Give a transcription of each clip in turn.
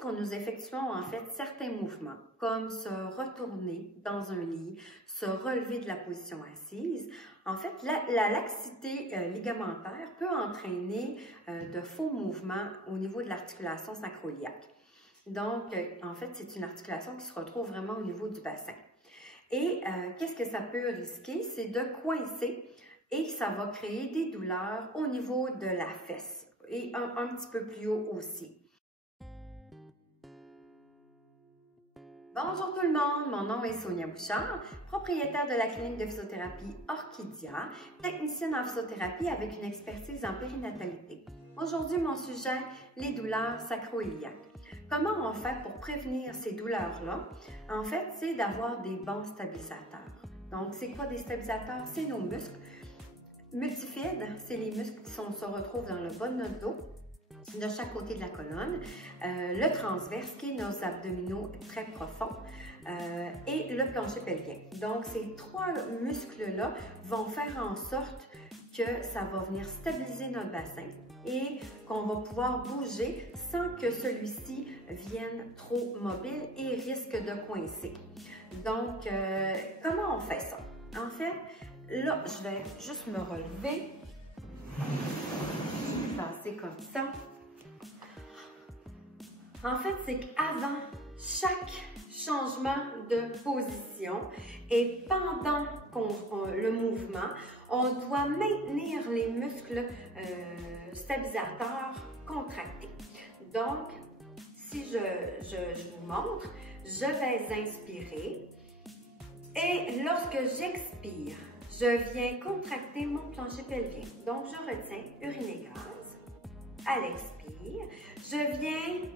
lorsque nous effectuons en fait certains mouvements, comme se retourner dans un lit, se relever de la position assise, en fait, la laxité ligamentaire peut entraîner de faux mouvements au niveau de l'articulation sacro-iliaque. Donc, en fait, c'est une articulation qui se retrouve vraiment au niveau du bassin. Et qu'est-ce que ça peut risquer? C'est de coincer et ça va créer des douleurs au niveau de la fesse et un petit peu plus haut aussi. Bonjour tout le monde, mon nom est Sonia Bouchard, propriétaire de la clinique de physiothérapie Orchidia, technicienne en physiothérapie avec une expertise en périnatalité. Aujourd'hui, mon sujet, les douleurs sacro-iliaques. Comment on fait pour prévenir ces douleurs-là? En fait, c'est d'avoir des bons stabilisateurs. Donc, c'est quoi des stabilisateurs? C'est nos muscles. Multifides, c'est les muscles qui se retrouvent dans le bas de notre dos, de chaque côté de la colonne, le transverse qui est nos abdominaux très profonds et le plancher pelvien. Donc, ces trois muscles-là vont faire en sorte que ça va venir stabiliser notre bassin et qu'on va pouvoir bouger sans que celui-ci vienne trop mobile et risque de coincer. Donc, comment on fait ça? En fait, là, je vais juste me relever, passer comme ça. En fait, c'est qu'avant chaque changement de position et pendant le mouvement, on doit maintenir les muscles stabilisateurs contractés. Donc, si je vous montre, je vais inspirer et lorsque j'expire, je viens contracter mon plancher pelvien. Donc, je retiens urine et gaz. À l'expire, je viens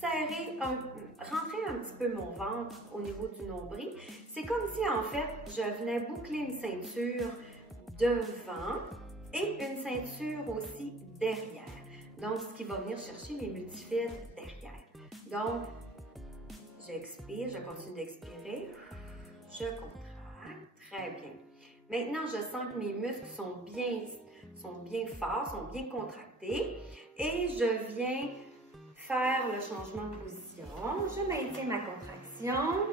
serrer, rentrer un petit peu mon ventre au niveau du nombril. C'est comme si, en fait, je venais boucler une ceinture devant et une ceinture aussi derrière. Donc, ce qui va venir chercher mes multifides derrière. Donc, j'expire, je continue d'expirer, je contracte, très bien. Maintenant, je sens que mes muscles sont bien forts, sont bien contractés et je viens faire le changement de position. Je maintiens ma contraction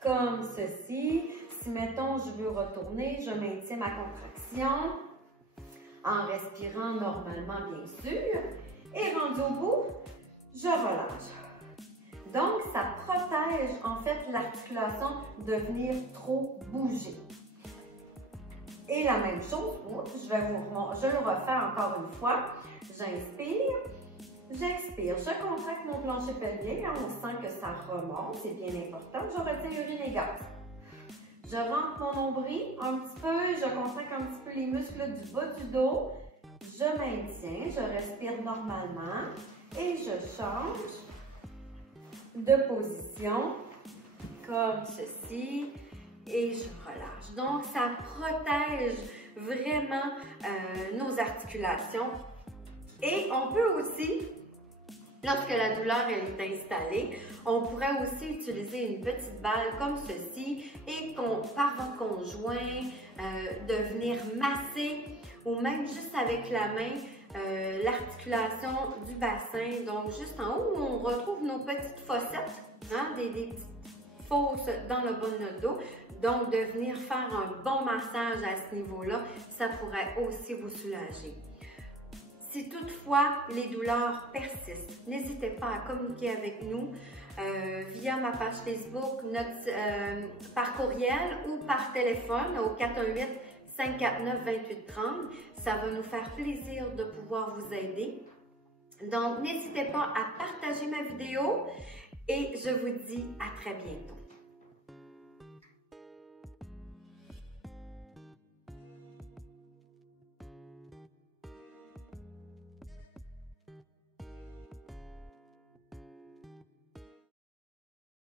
comme ceci. Si, mettons, je veux retourner, je maintiens ma contraction en respirant normalement, bien sûr. Et rendu au bout, je relâche. Donc, ça protège en fait l'articulation de venir trop bouger. Et la même chose, je le refais encore une fois. J'inspire, j'expire, je contracte mon plancher pelvien. On sent que ça remonte, c'est bien important. Je retiens urine et gaz. Je rentre mon nombril un petit peu, je contracte un petit peu les muscles du bas du dos. Je maintiens, je respire normalement et je change de position comme ceci. Et je relâche. Donc, ça protège vraiment nos articulations. Et on peut aussi, lorsque la douleur est installée, on pourrait aussi utiliser une petite balle comme ceci et par votre conjoint, de venir masser ou même juste avec la main l'articulation du bassin. Donc, juste en haut où on retrouve nos petites fossettes, hein, des petites fosses dans le bas de notre dos. Donc, de venir faire un bon massage à ce niveau-là, ça pourrait aussi vous soulager. Si toutefois les douleurs persistent, n'hésitez pas à communiquer avec nous via ma page Facebook, par courriel ou par téléphone au 418-549-2830. Ça va nous faire plaisir de pouvoir vous aider. Donc, n'hésitez pas à partager ma vidéo et je vous dis à très bientôt.